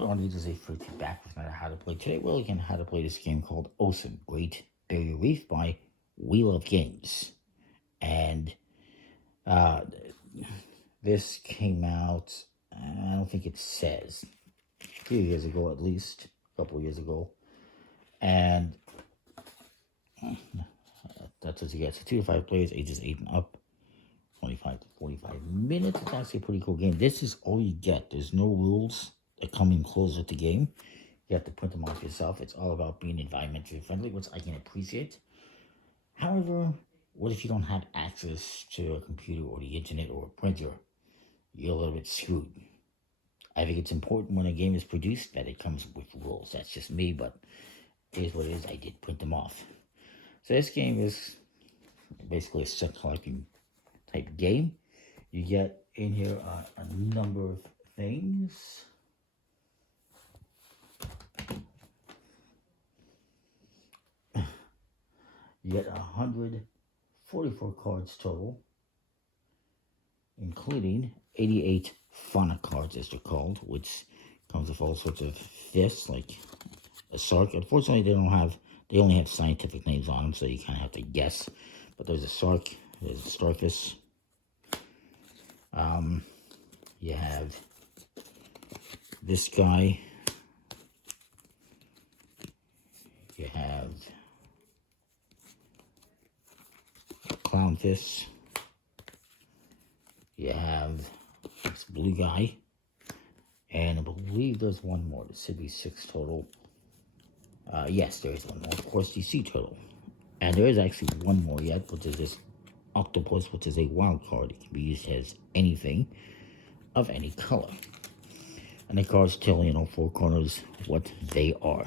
On this is a free back with another how to play. Today we're looking at how to play this game called Awesome Great Barrier Reef by Wheel of Games. And this came out, I don't think it says, a few years ago at least, a couple years ago. And that's what you get. So 2 to 5 players, ages 8 and up, 25 to 45 minutes. It's actually a pretty cool game. This is all you get. There's no rules that come in close with the game. You have to print them off yourself. It's all about being environmentally friendly, which I can appreciate. However, what if you don't have access to a computer or the internet or a printer? You're a little bit screwed. I think it's important when a game is produced that it comes with rules. That's just me, but it is what it is. I did print them off. So this game is basically a set collecting type game. You get in here a number of things. You get 144 cards total, including 88 fauna cards, as they're called, which comes with all sorts of fish, like a shark. Unfortunately, they only have scientific names on them, so you kind of have to guess. But there's a shark, there's a starfish. You have this guy. You have clownfish. You have this blue guy. And I believe there's one more. There should be 6 total. Yes, there is one more. Of course, the sea turtle. And there is actually one more yet, which is this octopus, which is a wild card. It can be used as anything of any color. And the cards tell, 4 corners what they are.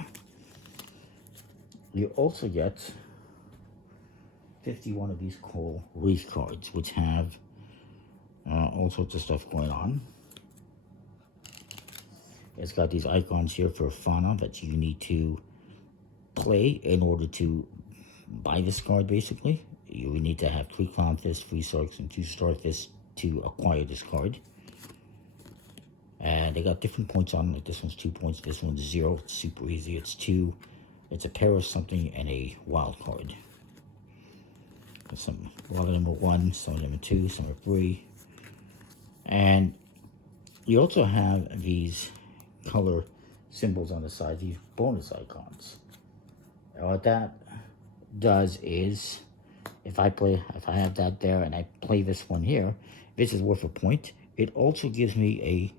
You also get 51 of these cool reef cards, which have all sorts of stuff going on. It's got these icons here for fauna that you need to play in order to buy this card, basically. You would need to have 3 clownfish, 3 sharks, and 2 starfish to acquire this card. And they got different points on them. Like this one's 2 points, this one's 0. It's super easy. It's 2. It's a pair of something and a wild card. A lot of them are 1, some of them are 2, some are 3. And you also have these color symbols on the side, these bonus icons. And what that does is, if I have that there and I play this one here, this is worth a point. It also gives me a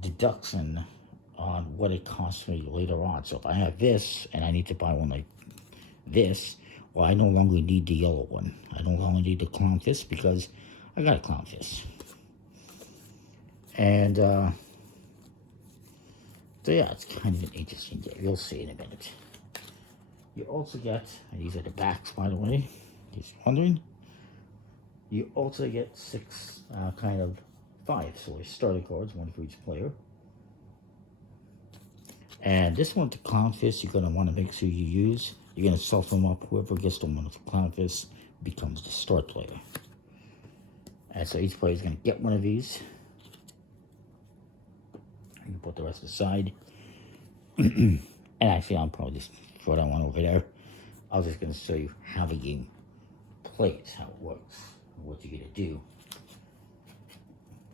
deduction on what it costs me later on. So if I have this and I need to buy one like this, well, I no longer need the yellow one. I no longer need the clownfish because I got a clownfish. And so yeah, it's kind of an interesting game. You'll see in a minute. You also get, and these are the backs, by the way, in case you're wondering. You also get 6 kind of 5 starter cards, 1 for each player. And this one, the clownfish, you're going to want to make sure you use. You're going to self them up. Whoever gets the one with the clownfish becomes the start player. And so each player is going to get one of these. You can put the rest aside. And actually, I'll probably just throw that one over there. I was just going to show you how the game plays, how it works, what you're going to do.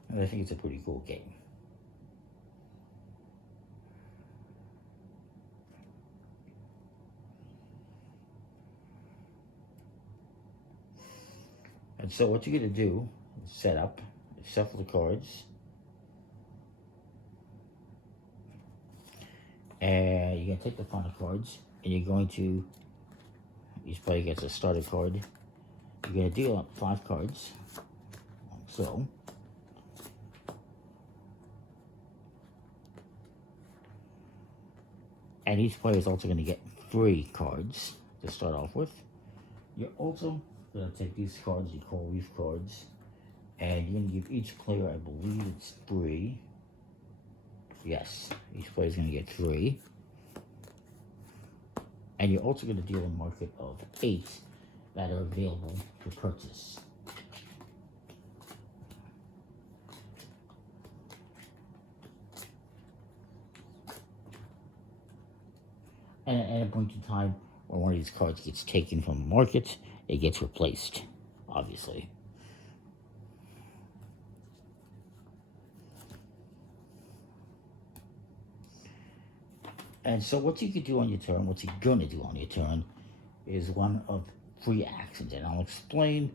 And I think it's a pretty cool game. And so what you're going to do is set up, shuffle the cards. And you're going to take the final cards, and you're going to, each player gets a starter card. You're going to deal up 5 cards, like so. And each player is also going to get 3 cards to start off with. You're also going to take these cards you call reef cards, and you're going to give each player, I believe it's 3. Yes, each player is going to get 3. And you're also going to deal a market of 8 that are available for purchase. And at a point in time when one of these cards gets taken from the market, it gets replaced, obviously. And so what you could do on your turn, what you're going to do on your turn, is one of 3 actions. And I'll explain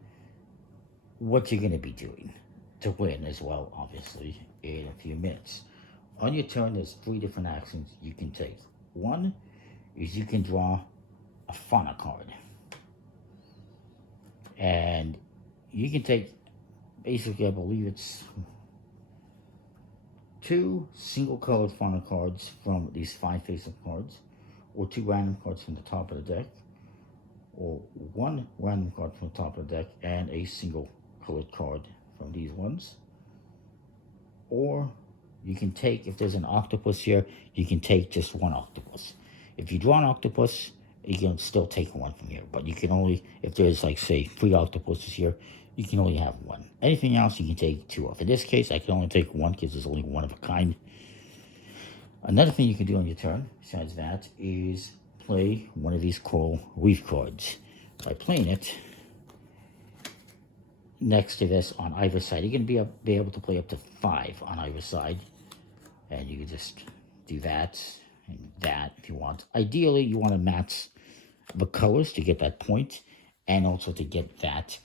what you're going to be doing to win as well, obviously, in a few minutes. On your turn, there's 3 different actions you can take. One is you can draw a fauna card. And you can take, basically, I believe it's 2 single-colored fauna cards from these 5 face-up cards, or 2 random cards from the top of the deck, or 1 random card from the top of the deck and a single-colored card from these ones. Or you can take, if there's an octopus here, you can take just 1 octopus. If you draw an octopus, you can still take 1 from here, but you can only, if there's like say 3 octopuses here, you can only have 1. Anything else you can take 2 of. In this case, I can only take 1 because there's only 1 of a kind. Another thing you can do on your turn, besides that, is play one of these coral reef cards. By playing it next to this on either side, you're going to be able to play up to 5 on either side. And you can just do that and that if you want. Ideally, you want to match the colors to get that point, and also to get that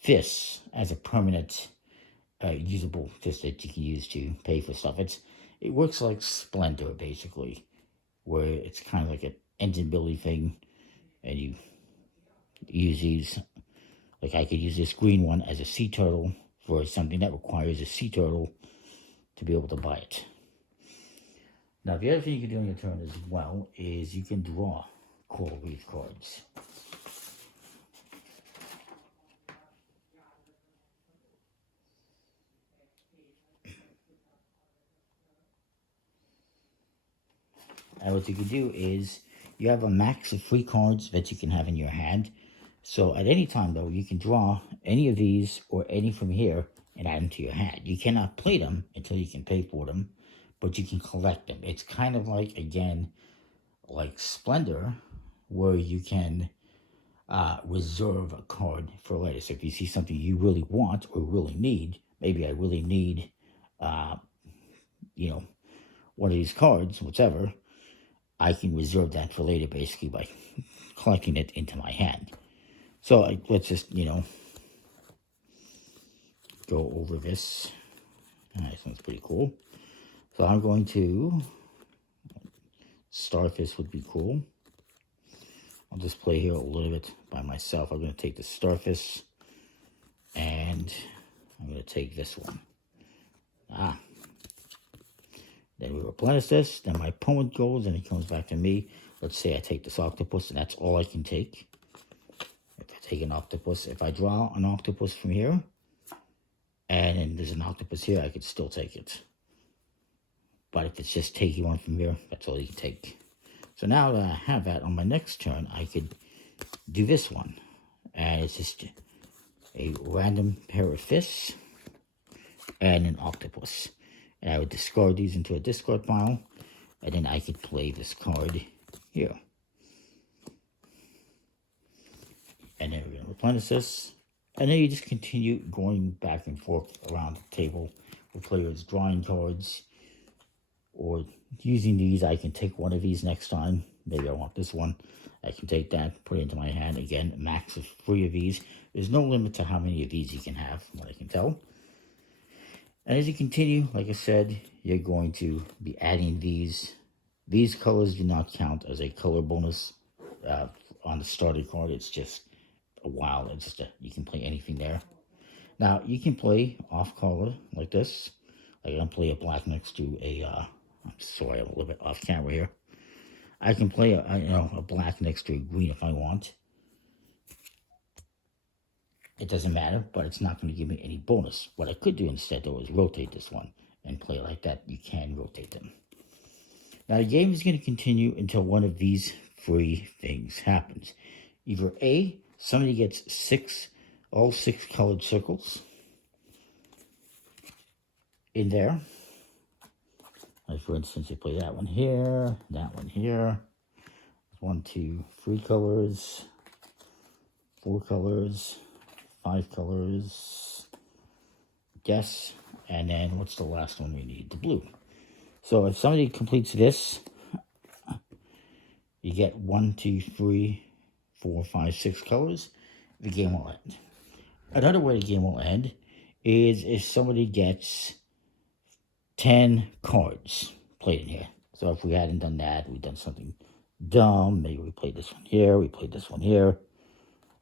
fist as a permanent usable fist that you can use to pay for stuff. It works like Splendor, basically, where it's kind of like an engine building thing, and you use these. Like I could use this green one as a sea turtle for something that requires a sea turtle to be able to buy it. Now, the other thing you can do on your turn as well is you can draw coral reef cards. And what you can do is you have a max of 3 cards that you can have in your hand. So at any time, though, you can draw any of these or any from here and add them to your hand. You cannot play them until you can pay for them, but you can collect them. It's kind of like, again, like Splendor, where you can reserve a card for later. So if you see something you really want or really need, maybe I really need, one of these cards, whichever, I can reserve that for later, basically, by collecting it into my hand. So let's just, go over this. This one's pretty cool. So I'm going to, Starfish would be cool. I'll just play here a little bit by myself. I'm going to take the Starfish, and I'm going to take this one. Then we replenish this, then my opponent goes, and it comes back to me. Let's say I take this octopus, and that's all I can take. If I take an octopus, if I draw an octopus from here, and then there's an octopus here, I could still take it. But if it's just taking one from here, that's all you can take. So now that I have that, on my next turn, I could do this one. And it's just a random pair of fish and an octopus. And I would discard these into a discard pile, and then I could play this card here. And then we're going to replenish this. And then you just continue going back and forth around the table with players drawing cards, or using these. I can take one of these next time. Maybe I want this one. I can take that, put it into my hand. Again, max of 3 of these. There's no limit to how many of these you can have, from what I can tell. And as you continue, like I said, you're going to be adding these. These colors do not count as a color bonus on the starter card. It's just a wild. It's just you can play anything there. Now, you can play off color like this. Like I'm going to play a black next to a, I'm sorry, I'm a little bit off camera here. I can play a black next to a green if I want. It doesn't matter, but it's not going to give me any bonus. What I could do instead, though, is rotate this one and play like that. You can rotate them. Now, the game is going to continue until one of these 3 things happens. Either A, somebody gets all 6 colored circles in there. Like, for instance, you play that one here, 1, 2, 3 colors, 4 colors, 5 colors, yes, and then what's the last one we need? The blue. So if somebody completes this, you get 1, 2, 3, 4, 5, 6 colors, the game will end. Another way the game will end is if somebody gets 10 cards played in here. So if we hadn't done that, we've done something dumb. Maybe we played this one here, we played this one here,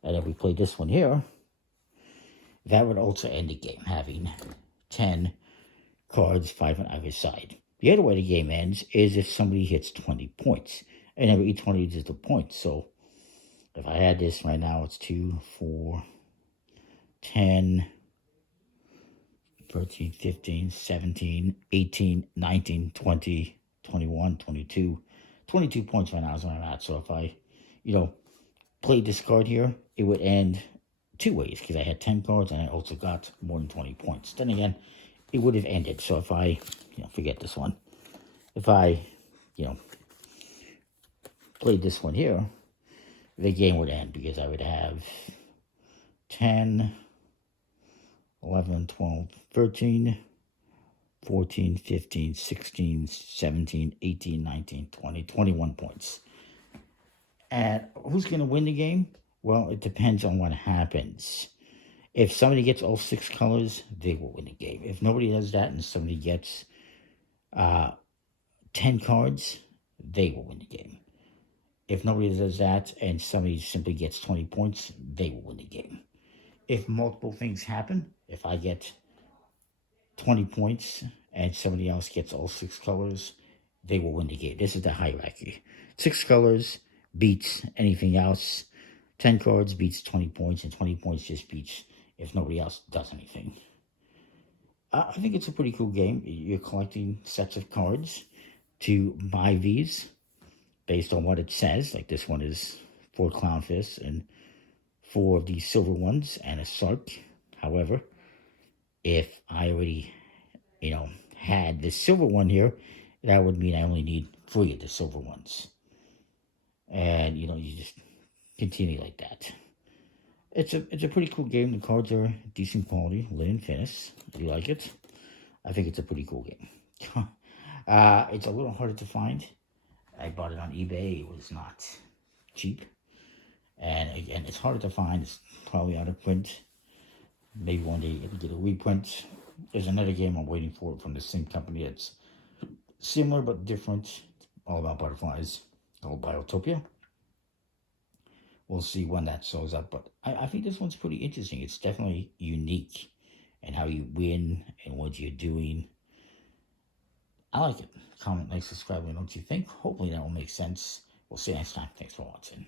and if we played this one here, that would also end the game, having 10 cards, 5 on either side. The other way the game ends is if somebody hits 20 points. And every each one of these is the points. So if I had this right now, it's 2, 4, 10, 13, 15, 17, 18, 19, 20, 21, 22. 22 points right now is where I'm at. So if I, played this card here, it would end 2 ways because I had 10 cards and I also got more than 20 points. Then again, it would have ended. So if I, forget this one. If I, played this one here, the game would end because I would have 10, 11, 12, 13, 14, 15, 16, 17, 18, 19, 20, 21 points. And who's going to win the game? Well, it depends on what happens. If somebody gets all 6 colors, they will win the game. If nobody does that and somebody gets 10 cards, they will win the game. If nobody does that and somebody simply gets 20 points, they will win the game. If multiple things happen, if I get 20 points and somebody else gets all 6 colors, they will win the game. This is the hierarchy. 6 colors beats anything else. 10 cards beats 20 points, and 20 points just beats if nobody else does anything. I think it's a pretty cool game. You're collecting sets of cards to buy these based on what it says. Like this one is 4 clownfish and 4 of these silver ones and a shark. However, if I already, had the silver one here, that would mean I only need 3 of the silver ones. And, you just continue like that. It's a pretty cool game. The cards are decent quality, linen finish. Do you like it? I think it's a pretty cool game. It's a little harder to find. I bought it on eBay. It was not cheap. And again, it's harder to find. It's probably out of print. Maybe one day it'll get a reprint. There's another game I'm waiting for from the same company. It's similar but different. All about butterflies. Called Biotopia. We'll see when that shows up. But I think this one's pretty interesting. It's definitely unique in how you win and what you're doing. I like it. Comment, like, subscribe, and what you think. Hopefully that will make sense. We'll see you next time. Thanks for watching.